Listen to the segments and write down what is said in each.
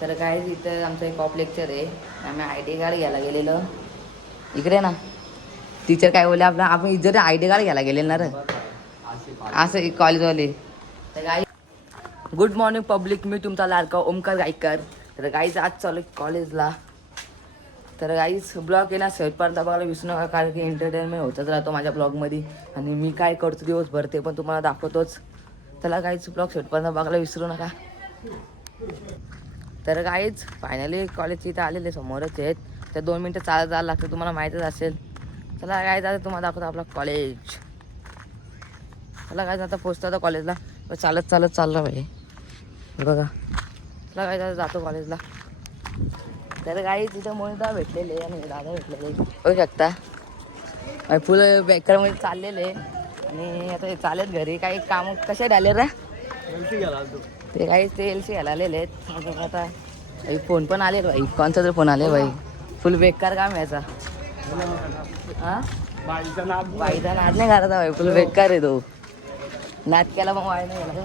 तर काय इथं आमचं एक ऑफ लेक्चर आहे. आम्ही ID कार्ड घ्यायला गेलेलो. इकडे ना टीचर काय बोलले आपला आपण इज्जत ID कार्ड घ्यायला गेलेलो ना रे असं कॉलेजवाले. तर काय गुड मॉर्निंग पब्लिक, मी तुमचा लाडका ओमकार गायकर. तर गाईज आज चालू कॉलेजला. तर गाईज ब्लॉग आहे ना शेवटपर्यंत बघायला विसरू नका, कारण की एंटरटेनमेंट होतच राहतो माझ्या ब्लॉगमध्ये. आणि मी काय करतो दिवसभर ते पण तुम्हाला दाखवतोच. चला गाईज ब्लॉग शेवटपर्यंत बघायला विसरू नका. तर गाईज फायनली कॉलेजच्या इथं आलेले समोरच आहेत. तर 2 मिनटं चालत जायला लागतं, तुम्हाला माहीतच असेल. चला गाईज आता तुम्हाला दाखवतो आपला कॉलेज. चला गाईज आता पोचतो आता कॉलेजला. चालत चालत चालला भाई बघा. चला गाईज आता जातो कॉलेजला. तर गाई तिथं मोनिदा भेटलेले आणि दादा भेटलेले बघू शकता. फुलं बेकरमध्ये चाललेले आणि आता चालत घरी काही काम कसे आले रे ते काही ते LC घ्यायला आलेले आहेत. आता फोन पण आले भाई, कोणचा तरी फोन आले भाई. फुल बेकार काम याचा. हां बाईचा नाद नाही करायचा भाई, फुल बेकार आहे तो. नाद केला मग वाय नाही गेला.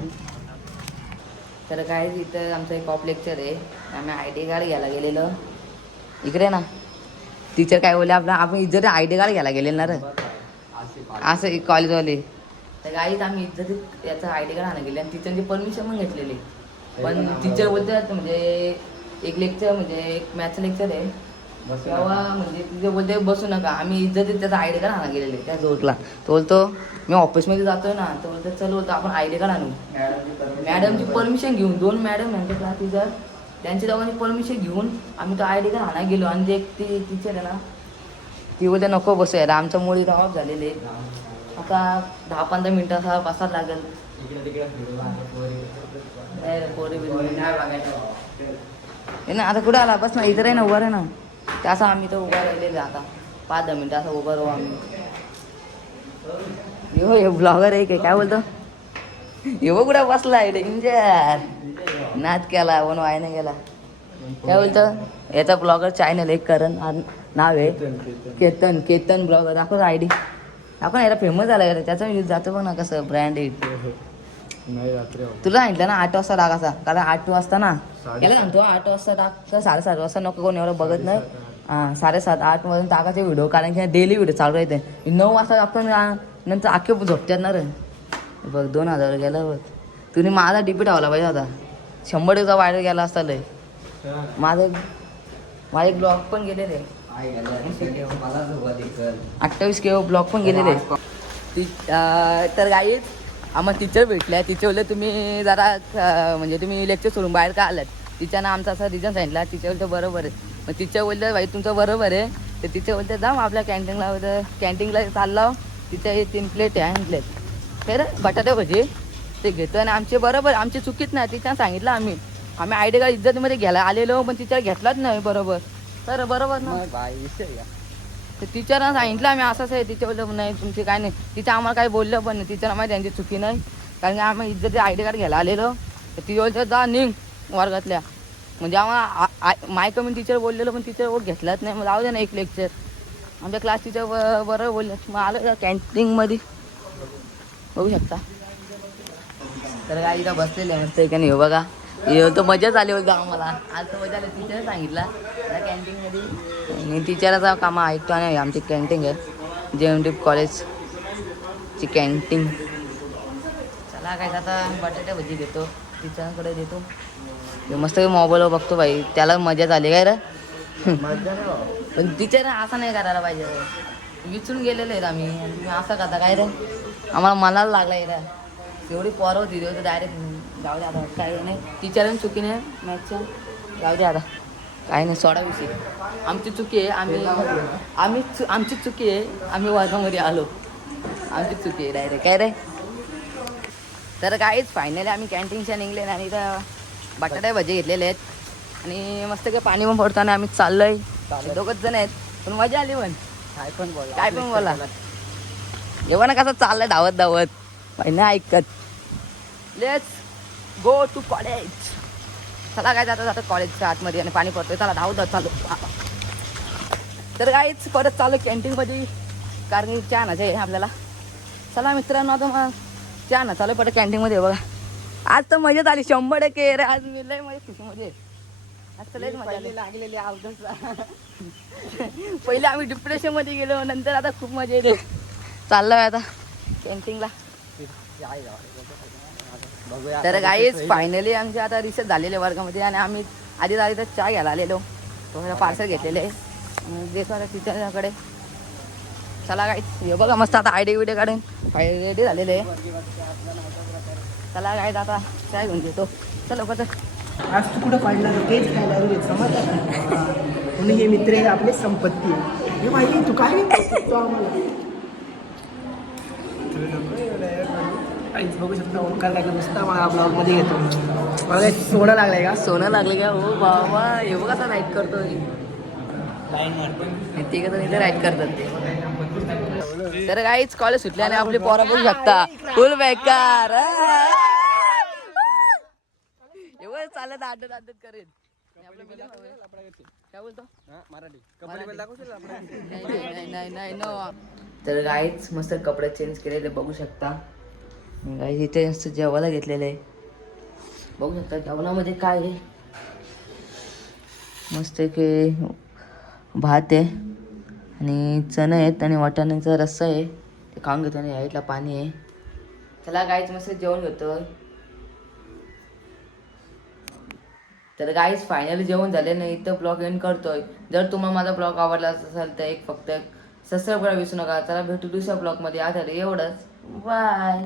तर काय इथं आमचं एक ऑफ लेक्चर आहे. आम्ही ID कार्ड घ्यायला गेलेलो. इकडे ना टीचर काय बोलले आपला आपण इज्जत ID कार्ड घ्यायला गेलेलो ना रे असं कॉलेजवाले. तर गाईत आम्ही इज्जत याचा ID कार्ड आणायला गेले आणि टीचरची परमिशन पण घेतलेली. पण टीचर बोलतात म्हणजे एक लेक्चर म्हणजे एक मॅथचं लेक्चर आहे तेव्हा म्हणजे तिथे बोलते बसू नका. आम्ही इज्जतीत त्याचा ID कार्ड आणायला गेलेले त्या जोडला. तो बोलतो मी ऑफिसमध्ये जातोय ना, तो बोलतो चल बोलतो आपण ID कार्ड आणू. मॅडमची परमिशन घेऊन 2 मॅडम यांच्या क्लास टीचर त्यांची दोघांची परमिशन घेऊन आम्ही तो ID कार्ड आणायला गेलो. आणि ते ती टीचर आहे ना ती बोलते नको बसू यार, आमच्या मुळे ऑफ झालेले. आता 10-15 मिनटं असा बसायला लागेल. ना आता कुठं आला बस ना इथं आहे ना उभं आहे ना. ते असं आम्ही तर उभा राहिलेले आता 5-10 मिनटं असं उभं राहू आम्ही. हे ब्लॉगर आहे काय बोलतो येऊ कुठं बसला आहे डेंजर नाद केला पण वाय नाही गेला. काय बोलतं याचा ब्लॉगर चॅनल एक करण नाव आहे केतन ब्लॉगर. दाखव ID दाखव ना, याला फेमस झाला का त्याचा यूज जातो बघ ना कसं ब्रँड आहे. तुला सांगितलं ना 8 वाजता टाकायचा, कारण 8 वाजता ना याला सांगतो 8 वाजता टाक तर 7:30 वाजता नको कोण एवढं बघत नाही. 7:30-8 मधून टाकायचे व्हिडिओ, कारण की डेली व्हिडिओ चालू राहते. 9 वाजता टाकतो नंतर अख्खे झोपतात ना रे. बघ 2000 गेलं बघ. तुम्ही माझा DP ठेवला पाहिजे होता, 100 व्हायरल गेला असता लय. माझे ब्लॉग पण गेलेले 28K ब्लॉग पण गेलेले. तर गाईच आम्हाला टीचर भेटल्या. टीचर बोलले तुम्ही जरा म्हणजे तुम्ही लेक्चर सोडून बाहेर का आलात. टिचरनं आमचा असा रिझन सांगितला. टीचर बोलते बरोबर आहे. मग टीचर बोलते भाई तुमचं बरोबर आहे. तर टीचर बोलते जा मग आपल्या कॅन्टीनला चालला. तिथे 3 प्लेट आहे प्लेट तर बटाटे भजी ते घेतो. आणि आमचे बरोबर आमची चुकीच नाही. टीचर सांगितलं आम्ही ID कार्ड इज्जतीमध्ये घ्यायला आलेलो पण टीचर घेतलाच नाही बरोबर. तर बरोबर ना तर टीचरनं सांगितलं आम्ही असंच आहे. टीचर बोललं नाही तुमची काय नाही. टीचर आम्हाला काही बोललं पण नाही. टीचर आम्हाला त्यांची चुकी नाही, कारण की आम्ही इज्जत ID कार्ड घ्यायला आलेलो. तर ती बोलतं जा निघ वर्गातल्या. म्हणजे आम्हाला माय कमी टीचर बोललेलं पण टीचर वोट घेतलाच नाही. मग जाऊ दे ना एक लेक्चर. आमच्या क्लास टीचर बरोबर बोलले. मग आलं कॅन्टीनमध्ये बघू शकता. तर काय इथं बसलेले आहे मस्त का नाही बघा. तो मजाच आली होती आम्हाला आज. तर मजा आली. टीचर सांगितलं कॅन्टीनमध्ये आणि टीचरचा कामं ऐकतो. आणि आमची कॅन्टीन आहे JMD कॉलेजची कॅन्टीन. चला काय आता बटाटे भजी देतो टीचरांकडे देतो. मस्त मोबाईलवर बघतो भाई, त्याला मजा झाली काय रे. पण टीचर असं नाही करायला पाहिजे. विचून गेलेले आहेत आम्ही आणि तुम्ही असं करता काय रे. आम्हाला मनाला लागला आहे रे. एवढी पोरं होती तर डायरेक्ट जाऊ दे आता काय नाही. टीचरांनी चुकी नाही मॅथच्या, जाऊ दे आता काय नाही सोडा विषय. आमची चुकी आहे. आमची चुकी आहे. आम्ही वर्गामध्ये आलो, आमची चुकी आहे डायरेक्ट काय रे. तर काहीच फायनली आम्ही कॅन्टीनच्या निघले आणि इथं बटाटे भजी घेतलेले आहेत आणि मस्त काही पाणी पण पडतो. आणि आम्ही चाललोय 2घच जण आहेत पण मजा आली. पण काय पण बोला जेव्हा ना कसं चाललंय धावत नाही ऐकत. Let's go to college. चला काय जाता कॉलेजच्या आतमध्ये आणि पाणी पडतोय. चला धावत चालू. तर काहीच परत चालू कॅन्टीनमध्ये, कारण की चहा आहे आपल्याला. चला मित्रांनो आता मग चहा ना चालू. परत कॅन्टीनमध्ये बघा आज तर मजाच आली 100% रे. आज मी लय मजा खुशीमध्ये. असं लयच मजा आली. लागलेले अवघड. पहिले आम्ही डिप्रेशन मध्ये गेलो, नंतर आता खूप मजा येते. चाललोय आता कॅन्टीनला. बघूया तर गाईज फायनली आमचे आता रिसर्च झालेले वर्गामध्ये आणि आम्ही आधी तर चहा घ्यायला आलेलो. पार्सल घेतलेले आहे देतो आता टीचरकडे. चला गाईज हे बघा मस्त आता आयडी विडिओ काढून रेडी झालेले आहे. चला गाईज आता चहा घेऊन घेतो. चल लवकर चल. आज तू कुठं पाडणार तेच खायला समजलं म्हणून हे मित्र आहे आपली संपत्ती आहे. हे माहिती तू काय तो आम्हाला काहीच बघू शकता. ओंकार काय नुसता मला ब्लॉगमध्ये घेतो. मला काय सोडा लागलाय का? सोनं लागले का? हो बाबा हे बघा आता राईट करतोय. ते कसं इथे राईट करतात. तर काहीच कॉलेज सुटल्याने आपली पोरं बघू शकता फुल बेकार. एवढं चालत आदत आदत करेल. काय बोलतो मराठी नाही नाही नो. तर गाईच मस्त कपडे चेंज केलेले बघू शकता. गाईज इथे मस्त जेवायला घेतलेलं आहे. बघू शकता जेवणामध्ये काय आहे. मस्त की भात आहे आणि चणे आहेत आणि वाटाण्याचा रस्सा आहे. ते खाऊन घेतो आणि यायला पाणी आहे. चला गाईच मस्त जेवण घेतो. तर गाईज फायनली जेवण झाले नाही इथं ब्लॉग एंड करतोय. जर तुम्हाला माझा ब्लॉग आवडला असेल तर एक फक्त सबस्क्राईब करायला विसरू नका. चला भेटू दुसऱ्या ब्लॉगमध्ये. आता एवढंच. बाय.